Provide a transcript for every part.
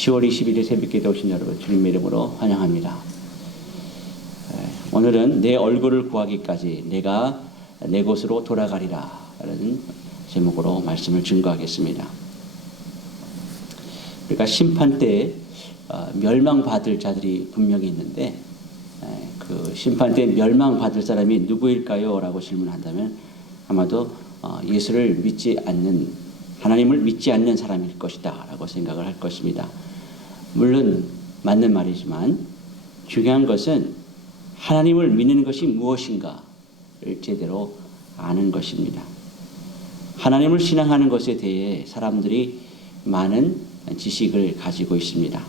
10월 21일 새벽기도에 오신 여러분 주님의 이름으로 환영합니다. 오늘은 내 얼굴을 구하기까지 내가 내 곳으로 돌아가리라 라는 제목으로 말씀을 증거하겠습니다. 그러니까 심판 때에 멸망받을 자들이 분명히 있는데 그 심판 때 멸망받을 사람이 누구일까요? 라고 질문한다면 아마도 예수를 믿지 않는, 하나님을 믿지 않는 사람일 것이다 라고 생각을 할 것입니다. 물론 맞는 말이지만 중요한 것은 하나님을 믿는 것이 무엇인가를 제대로 아는 것입니다. 하나님을 신앙하는 것에 대해 사람들이 많은 지식을 가지고 있습니다.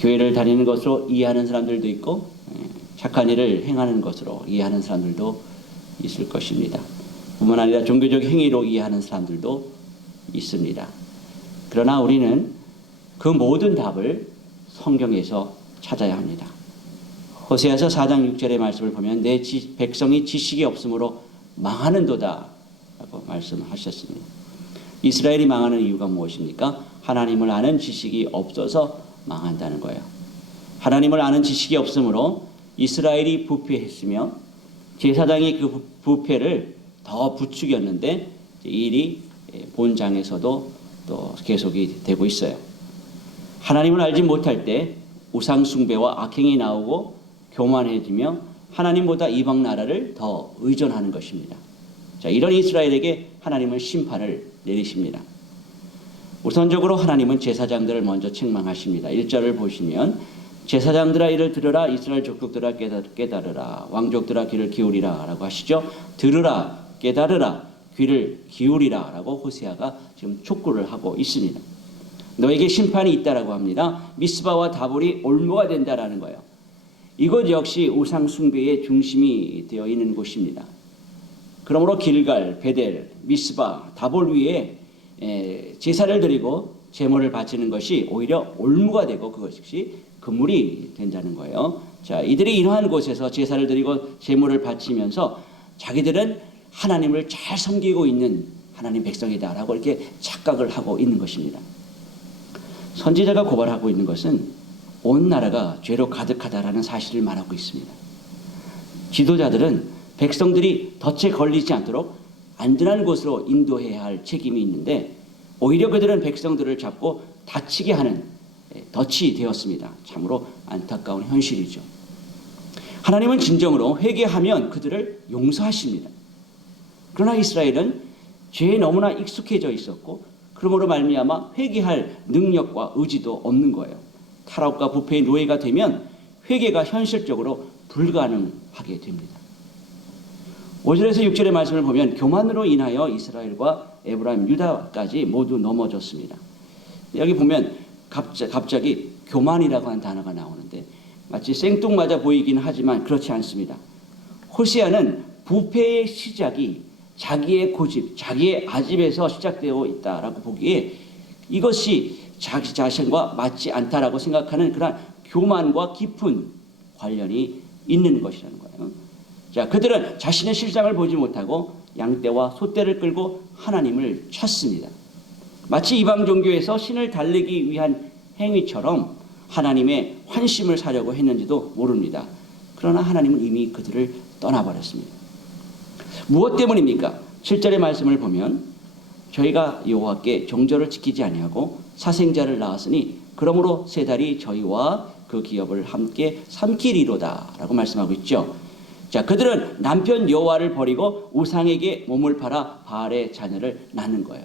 교회를 다니는 것으로 이해하는 사람들도 있고 착한 일을 행하는 것으로 이해하는 사람들도 있을 것입니다. 뿐만 아니라 종교적 행위로 이해하는 사람들도 있습니다. 그러나 우리는 그 모든 답을 성경에서 찾아야 합니다. 호세아서 4장 6절의 말씀을 보면 내 백성이 지식이 없으므로 망하는도다 라고 말씀하셨습니다. 이스라엘이 망하는 이유가 무엇입니까? 하나님을 아는 지식이 없어서 망한다는 거예요. 하나님을 아는 지식이 없으므로 이스라엘이 부패했으며 제사장이 그 부패를 더 부추겼는데 이 일이 본장에서도 또 계속이 되고 있어요. 하나님을 알지 못할 때 우상 숭배와 악행이 나오고 교만해지며 하나님보다 이방 나라를 더 의존하는 것입니다. 자, 이런 이스라엘에게 하나님은 심판을 내리십니다. 우선적으로 하나님은 제사장들을 먼저 책망하십니다. 1절을 보시면 제사장들아 이를 들으라, 이스라엘 족속들아 깨달으라, 왕족들아 귀를 기울이라 라고 하시죠. 들으라, 깨달으라, 귀를 기울이라 라고 호세아가 지금 촉구를 하고 있습니다. 너에게 심판이 있다라고 합니다. 미스바와 다볼이 올무가 된다라는 거예요. 이곳 역시 우상 숭배의 중심이 되어 있는 곳입니다. 그러므로 길갈, 베델, 미스바, 다볼 위에 제사를 드리고 제물을 바치는 것이 오히려 올무가 되고 그것이 그물이 된다는 거예요. 자, 이들이 이러한 곳에서 제사를 드리고 제물을 바치면서 자기들은 하나님을 잘 섬기고 있는 하나님 백성이다라고 이렇게 착각을 하고 있는 것입니다. 선지자가 고발하고 있는 것은 온 나라가 죄로 가득하다라는 사실을 말하고 있습니다. 지도자들은 백성들이 덫에 걸리지 않도록 안전한 곳으로 인도해야 할 책임이 있는데 오히려 그들은 백성들을 잡고 다치게 하는 덫이 되었습니다. 참으로 안타까운 현실이죠. 하나님은 진정으로 회개하면 그들을 용서하십니다. 그러나 이스라엘은 죄에 너무나 익숙해져 있었고 그러므로 말미암아 회개할 능력과 의지도 없는 거예요. 타락과 부패의 노예가 되면 회개가 현실적으로 불가능하게 됩니다. 5절에서 6절의 말씀을 보면 교만으로 인하여 이스라엘과 에브라임, 유다까지 모두 넘어졌습니다. 여기 보면 갑자기 교만이라고 하는 단어가 나오는데 마치 생뚱맞아 보이긴 하지만 그렇지 않습니다. 호세아는 부패의 시작이 자기의 고집, 자기의 아집에서 시작되어 있다라고 보기에 이것이 자기 자신과 맞지 않다라고 생각하는 그런 교만과 깊은 관련이 있는 것이라는 거예요. 자, 그들은 자신의 실상을 보지 못하고 양떼와 소떼를 끌고 하나님을 찾습니다. 마치 이방 종교에서 신을 달래기 위한 행위처럼 하나님의 환심을 사려고 했는지도 모릅니다. 그러나 하나님은 이미 그들을 떠나버렸습니다. 무엇 때문입니까? 7절의 말씀을 보면 저희가 여호와께 정절을 지키지 아니하고 사생자를 낳았으니 그러므로 세 달이 저희와 그 기업을 함께 삼키리로다 라고 말씀하고 있죠. 자, 그들은 남편 여호와를 버리고 우상에게 몸을 팔아 바알의 자녀를 낳는 거예요.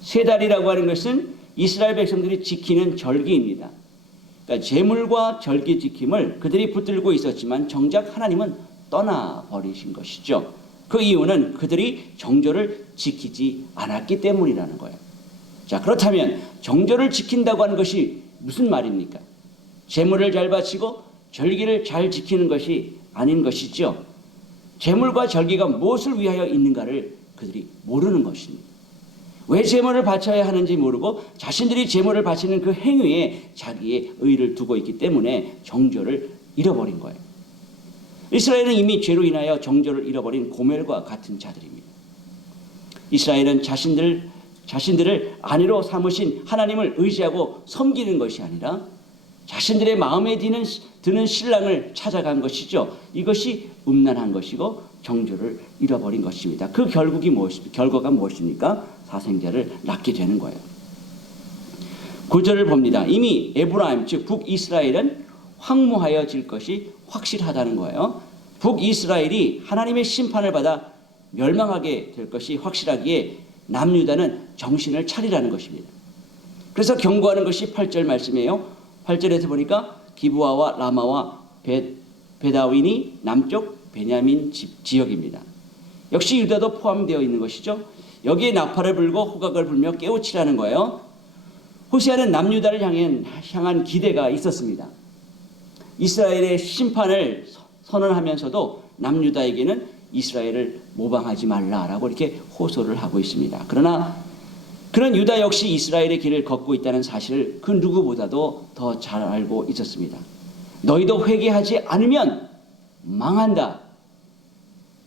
세 달이라고 하는 것은 이스라엘 백성들이 지키는 절기입니다. 그러니까 제물과 절기 지킴을 그들이 붙들고 있었지만 정작 하나님은 떠나버리신 것이죠. 그 이유는 그들이 정절을 지키지 않았기 때문이라는 거예요. 자, 그렇다면 정절을 지킨다고 하는 것이 무슨 말입니까? 제물을 잘 바치고 절기를 잘 지키는 것이 아닌 것이죠. 제물과 절기가 무엇을 위하여 있는가를 그들이 모르는 것입니다. 왜 제물을 바쳐야 하는지 모르고 자신들이 제물을 바치는 그 행위에 자기의 의의를 두고 있기 때문에 정절을 잃어버린 거예요. 이스라엘은 이미 죄로 인하여 정절을 잃어버린 고멜과 같은 자들입니다. 이스라엘은 자신들 자신들을 아내로 삼으신 하나님을 의지하고 섬기는 것이 아니라 자신들의 마음에 드는 신랑을 찾아간 것이죠. 이것이 음란한 것이고 정조를 잃어버린 것입니다. 그 결과가 무엇입니까? 사생자를 낳게 되는 거예요. 9절을 봅니다. 이미 에브라임 즉 북이스라엘은 황무하여질 것이 확실하다는 거예요. 북이스라엘이 하나님의 심판을 받아 멸망하게 될 것이 확실하기에 남유다는 정신을 차리라는 것입니다. 그래서 경고하는 것이 8절 말씀이에요. 8절에서 보니까 기브아와 라마와 베다윈이 남쪽 베냐민 지역입니다. 역시 유다도 포함되어 있는 것이죠. 여기에 나팔을 불고 호각을 불며 깨우치라는 거예요. 호세아는 남유다를 향한 기대가 있었습니다. 이스라엘의 심판을 선언하면서도 남유다에게는 이스라엘을 모방하지 말라라고 이렇게 호소를 하고 있습니다. 그러나 그런 유다 역시 이스라엘의 길을 걷고 있다는 사실을 그 누구보다도 더 잘 알고 있었습니다. 너희도 회개하지 않으면 망한다.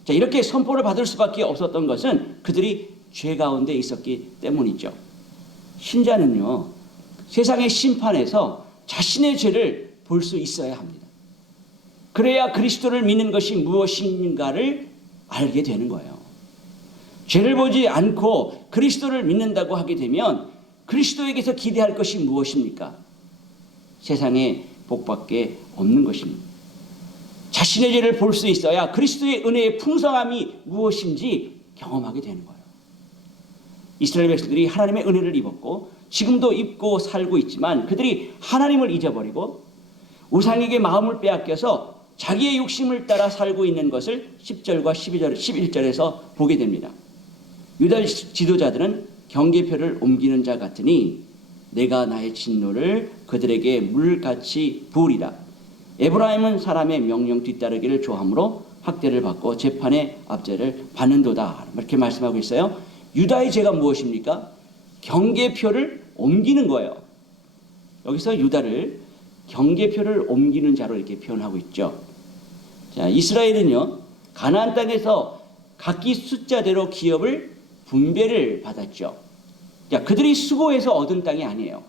자, 이렇게 선포를 받을 수밖에 없었던 것은 그들이 죄 가운데 있었기 때문이죠. 신자는요, 세상의 심판에서 자신의 죄를 볼 수 있어야 합니다. 그래야 그리스도를 믿는 것이 무엇인가를 알게 되는 거예요. 죄를 보지 않고 그리스도를 믿는다고 하게 되면 그리스도에게서 기대할 것이 무엇입니까? 세상에 복밖에 없는 것입니다. 자신의 죄를 볼 수 있어야 그리스도의 은혜의 풍성함이 무엇인지 경험하게 되는 거예요. 이스라엘 백성들이 하나님의 은혜를 입었고 지금도 입고 살고 있지만 그들이 하나님을 잊어버리고 우상에게 마음을 빼앗겨서 자기의 욕심을 따라 살고 있는 것을 10절과 11절에서 보게 됩니다. 유다 지도자들은 경계표를 옮기는 자 같으니 내가 나의 진노를 그들에게 물같이 부으리라. 에브라임은 사람의 명령 뒤따르기를 좋아하므로 학대를 받고 재판의 압제를 받는도다. 이렇게 말씀하고 있어요. 유다의 죄가 무엇입니까? 경계표를 옮기는 거예요. 여기서 유다를 경계표를 옮기는 자로 이렇게 표현하고 있죠. 자, 이스라엘은요, 가나안 땅에서 각기 숫자대로 기업을 분배를 받았죠. 자, 그들이 수고해서 얻은 땅이 아니에요.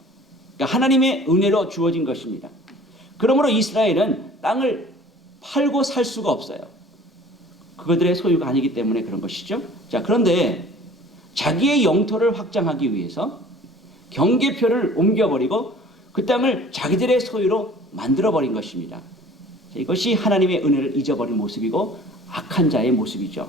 그러니까 하나님의 은혜로 주어진 것입니다. 그러므로 이스라엘은 땅을 팔고 살 수가 없어요. 그들의 소유가 아니기 때문에 그런 것이죠. 자, 그런데 자기의 영토를 확장하기 위해서 경계표를 옮겨버리고 그 땅을 자기들의 소유로 만들어버린 것입니다. 이것이 하나님의 은혜를 잊어버린 모습이고 악한 자의 모습이죠.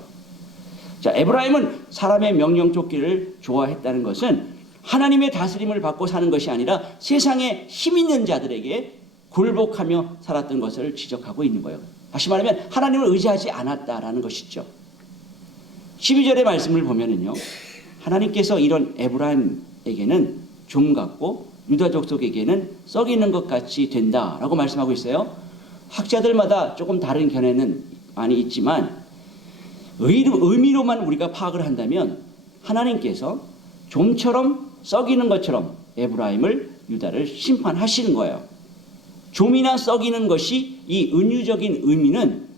자, 에브라임은 사람의 명령 쫓기를 좋아했다는 것은 하나님의 다스림을 받고 사는 것이 아니라 세상에 힘 있는 자들에게 굴복하며 살았던 것을 지적하고 있는 거예요. 다시 말하면 하나님을 의지하지 않았다라는 것이죠. 12절의 말씀을 보면은요, 하나님께서 이런 에브라임에게는 종 같고 유다 족속에게는 썩이 있는 것 같이 된다라고 말씀하고 있어요. 학자들마다 조금 다른 견해는 많이 있지만 의미로만 우리가 파악을 한다면 하나님께서 좀처럼 썩이는 것처럼 에브라임을 유다를 심판하시는 거예요. 좀이나 썩이는 것이 이 은유적인 의미는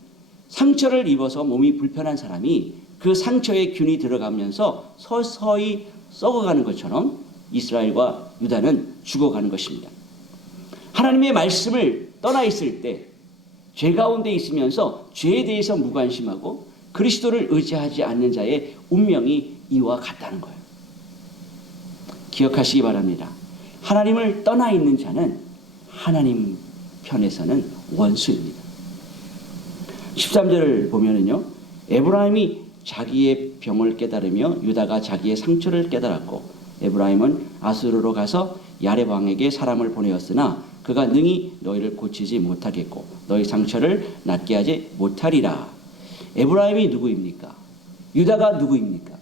상처를 입어서 몸이 불편한 사람이 그 상처에 균이 들어가면서 서서히 썩어가는 것처럼 이스라엘과 유다는 죽어가는 것입니다. 하나님의 말씀을 떠나 있을 때 죄 가운데 있으면서 죄에 대해서 무관심하고 그리스도를 의지하지 않는 자의 운명이 이와 같다는 거예요. 기억하시기 바랍니다. 하나님을 떠나 있는 자는 하나님 편에서는 원수입니다. 13절을 보면은요, 에브라임이 자기의 병을 깨달으며 유다가 자기의 상처를 깨달았고 에브라임은 아수르로 가서 야렙 왕에게 사람을 보내었으나 그가 능히 너희를 고치지 못하겠고 너희 상처를 낫게 하지 못하리라. 에브라임이 누구입니까? 유다가 누구입니까?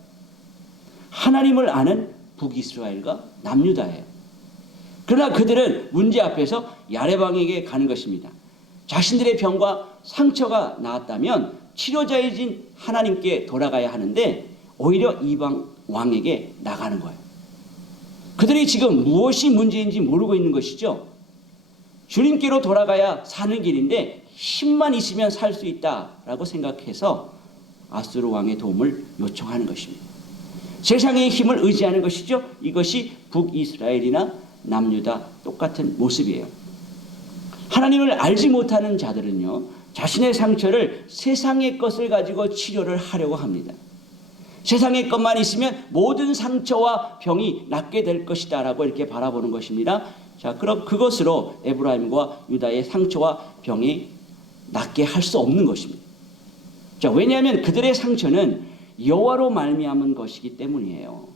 하나님을 아는 북이스라엘과 남유다예요. 그러나 그들은 문제 앞에서 야렙 왕에게 가는 것입니다. 자신들의 병과 상처가 나았다면 치료자이신 하나님께 돌아가야 하는데 오히려 이방 왕에게 나가는 거예요. 그들이 지금 무엇이 문제인지 모르고 있는 것이죠. 주님께로 돌아가야 사는 길인데 힘만 있으면 살 수 있다라고 생각해서 아수르 왕의 도움을 요청하는 것입니다. 세상의 힘을 의지하는 것이죠. 이것이 북이스라엘이나 남유다 똑같은 모습이에요. 하나님을 알지 못하는 자들은요, 자신의 상처를 세상의 것을 가지고 치료를 하려고 합니다. 세상의 것만 있으면 모든 상처와 병이 낫게 될 것이다 라고 이렇게 바라보는 것입니다. 자, 그럼 그것으로 에브라임과 유다의 상처와 병이 낫게 할 수 없는 것입니다. 자, 왜냐하면 그들의 상처는 여호와로 말미암은 것이기 때문이에요.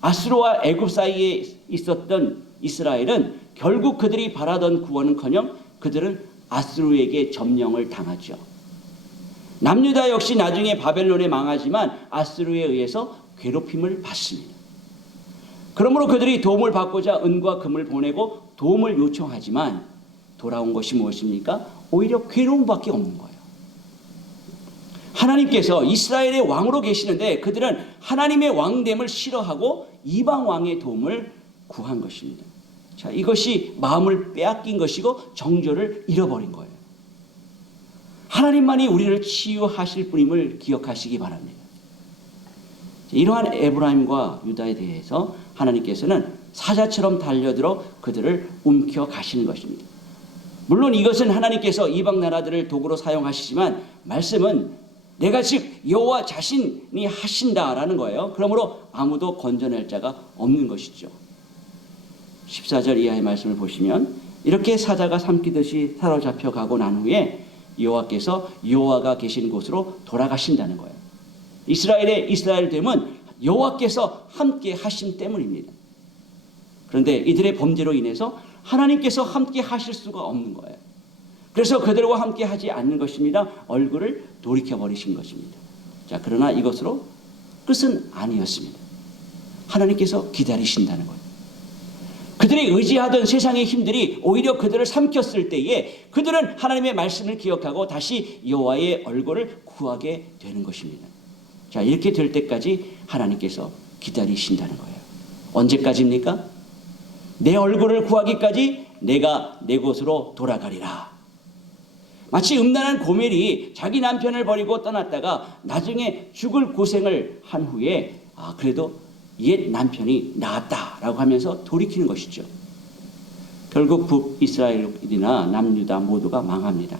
아수르와 애굽 사이에 있었던 이스라엘은 결국 그들이 바라던 구원은커녕 그들은 아수르에게 점령을 당하죠. 남유다 역시 나중에 바벨론에 망하지만 아수르에 의해서 괴롭힘을 받습니다. 그러므로 그들이 도움을 받고자 은과 금을 보내고 도움을 요청하지만 돌아온 것이 무엇입니까? 오히려 괴로움밖에 없는 거예요. 하나님께서 이스라엘의 왕으로 계시는데 그들은 하나님의 왕됨을 싫어하고 이방 왕의 도움을 구한 것입니다. 자, 이것이 마음을 빼앗긴 것이고 정조를 잃어버린 거예요. 하나님만이 우리를 치유하실 분임을 기억하시기 바랍니다. 이러한 에브라임과 유다에 대해서 하나님께서는 사자처럼 달려들어 그들을 움켜 가시는 것입니다. 물론 이것은 하나님께서 이방 나라들을 도구로 사용하시지만 말씀은 내가 즉 여호와 자신이 하신다라는 거예요. 그러므로 아무도 건져낼 자가 없는 것이죠. 14절 이하의 말씀을 보시면 이렇게 사자가 삼키듯이 사로잡혀 가고 난 후에 여호와께서 여호와가 계신 곳으로 돌아가신다는 거예요. 이스라엘의 이스라엘됨은 여호와께서 함께 하심 때문입니다. 그런데 이들의 범죄로 인해서 하나님께서 함께 하실 수가 없는 거예요. 그래서 그들과 함께 하지 않는 것입니다. 얼굴을 돌이켜버리신 것입니다. 자, 그러나 이것으로 끝은 아니었습니다. 하나님께서 기다리신다는 거예요. 그들이 의지하던 세상의 힘들이 오히려 그들을 삼켰을 때에 그들은 하나님의 말씀을 기억하고 다시 여호와의 얼굴을 구하게 되는 것입니다. 자, 이렇게 될 때까지 하나님께서 기다리신다는 거예요. 언제까지입니까? 내 얼굴을 구하기까지 내가 내 곳으로 돌아가리라. 마치 음란한 고멜이 자기 남편을 버리고 떠났다가 나중에 죽을 고생을 한 후에 그래도 옛 남편이 나았다라고 하면서 돌이키는 것이죠. 결국 북이스라엘이나 남유다 모두가 망합니다.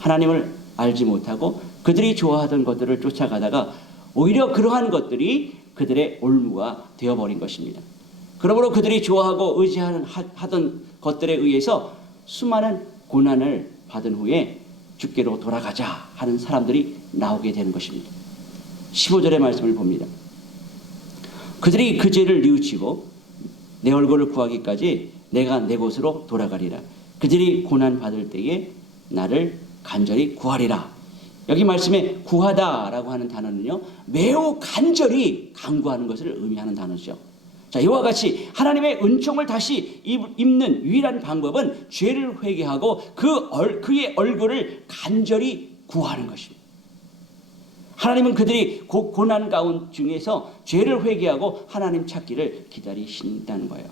하나님을 알지 못하고 그들이 좋아하던 것들을 쫓아가다가 오히려 그러한 것들이 그들의 올무가 되어버린 것입니다. 그러므로 그들이 좋아하고 의지하던 것들에 의해서 수많은 고난을 받은 후에 주께로 돌아가자 하는 사람들이 나오게 되는 것입니다. 15절의 말씀을 봅니다. 그들이 그 죄를 뉘우치고 내 얼굴을 구하기까지 내가 내 곳으로 돌아가리라. 그들이 고난 받을 때에 나를 간절히 구하리라. 여기 말씀에 구하다라고 하는 단어는요, 매우 간절히 간구하는 것을 의미하는 단어죠. 자, 이와 같이 하나님의 은총을 다시 입는 유일한 방법은 죄를 회개하고 그의 얼굴을 간절히 구하는 것입니다. 하나님은 그들이 고난 가운 중에서 죄를 회개하고 하나님 찾기를 기다리신다는 거예요.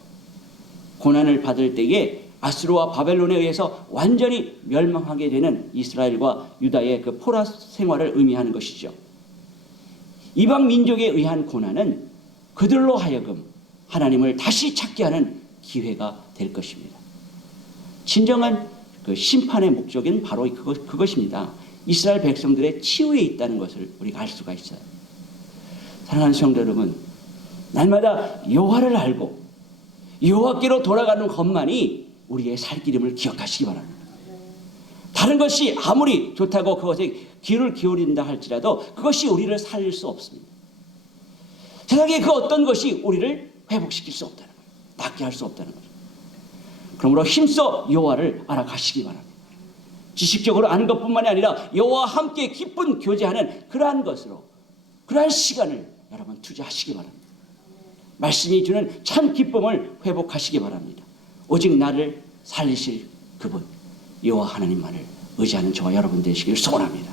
고난을 받을 때에 아수르와 바벨론에 의해서 완전히 멸망하게 되는 이스라엘과 유다의 그 포라 생활을 의미하는 것이죠. 이방 민족에 의한 고난은 그들로 하여금 하나님을 다시 찾게 하는 기회가 될 것입니다. 진정한 그 심판의 목적은 바로 그것입니다. 이스라엘 백성들의 치유에 있다는 것을 우리가 알 수가 있어요. 사랑하는 성도 여러분, 날마다 여호와를 알고 여호와께로 돌아가는 것만이 우리의 살 길임을 기억하시기 바랍니다. 다른 것이 아무리 좋다고 그것에 귀를 기울인다 할지라도 그것이 우리를 살릴 수 없습니다. 세상에 그 어떤 것이 우리를 회복시킬 수 없다는 거예요. 낫게 할 수 없다는 거죠. 그러므로 힘써 여호와를 알아가시기 바랍니다. 지식적으로 아는 것뿐만이 아니라 여호와와 함께 기쁜 교제하는 그러한 것으로 그러한 시간을 여러분 투자하시기 바랍니다. 말씀이 주는 참 기쁨을 회복하시기 바랍니다. 오직 나를 살리실 그분 여호와 하나님만을 의지하는 저와 여러분 되시길 소원합니다.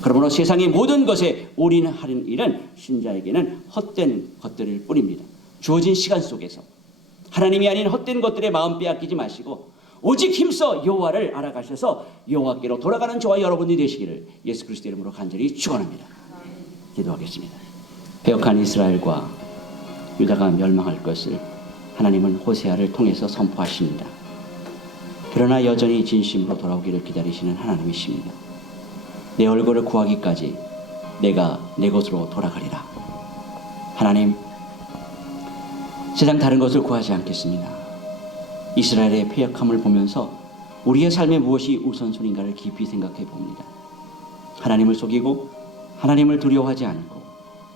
그러므로 세상의 모든 것에 올인하는 일은 신자에게는 헛된 것들일 뿐입니다. 주어진 시간 속에서 하나님이 아닌 헛된 것들에 마음 빼앗기지 마시고 오직 힘써 여호와를 알아가셔서 여호와께로 돌아가는 저와 여러분이 되시기를 예수 그리스도의 이름으로 간절히 축원합니다. 기도하겠습니다. 패역한 이스라엘과 유다가 멸망할 것을 하나님은 호세아를 통해서 선포하십니다. 그러나 여전히 진심으로 돌아오기를 기다리시는 하나님이십니다. 내 얼굴을 구하기까지 내가 내 곳으로 돌아가리라. 하나님, 세상 다른 것을 구하지 않겠습니다. 이스라엘의 패역함을 보면서 우리의 삶에 무엇이 우선순위인가를 깊이 생각해 봅니다. 하나님을 속이고 하나님을 두려워하지 않고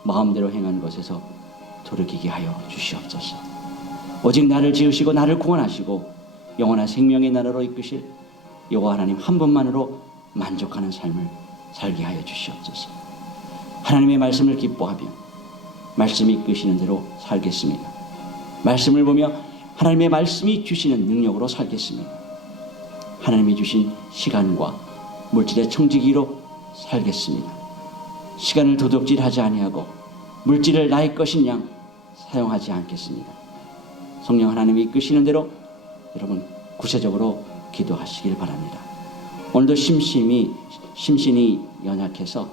마음대로 행한 것에서 돌이키게 하여 주시옵소서. 오직 나를 지으시고 나를 구원하시고 영원한 생명의 나라로 이끄실 여호와 하나님 한 분만으로 만족하는 삶을 살게 하여 주시옵소서. 하나님의 말씀을 기뻐하며 말씀이 이끄시는 대로 살겠습니다. 말씀을 보며 하나님의 말씀이 주시는 능력으로 살겠습니다. 하나님이 주신 시간과 물질의 청지기로 살겠습니다. 시간을 도둑질하지 아니하고 물질을 나의 것인 양 사용하지 않겠습니다. 성령 하나님이 이끄시는 대로 여러분 구체적으로 기도하시길 바랍니다. 오늘도 심신이 연약해서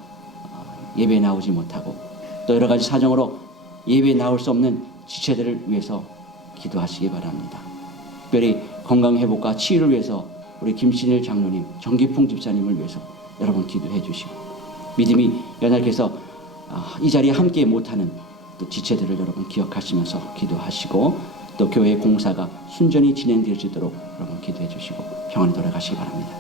예배에 나오지 못하고 또 여러 가지 사정으로 예배에 나올 수 없는 지체들을 위해서 기도하시기 바랍니다. 특별히 건강 회복과 치유를 위해서 우리 김신일 장로님, 정기풍 집사님을 위해서 여러분 기도해 주시고, 믿음이 연약해서 이 자리에 함께 못하는 또 지체들을 여러분 기억하시면서 기도하시고, 또 교회 공사가 순전히 진행될 수 있도록 여러분 기도해 주시고 평안히 돌아가시기 바랍니다.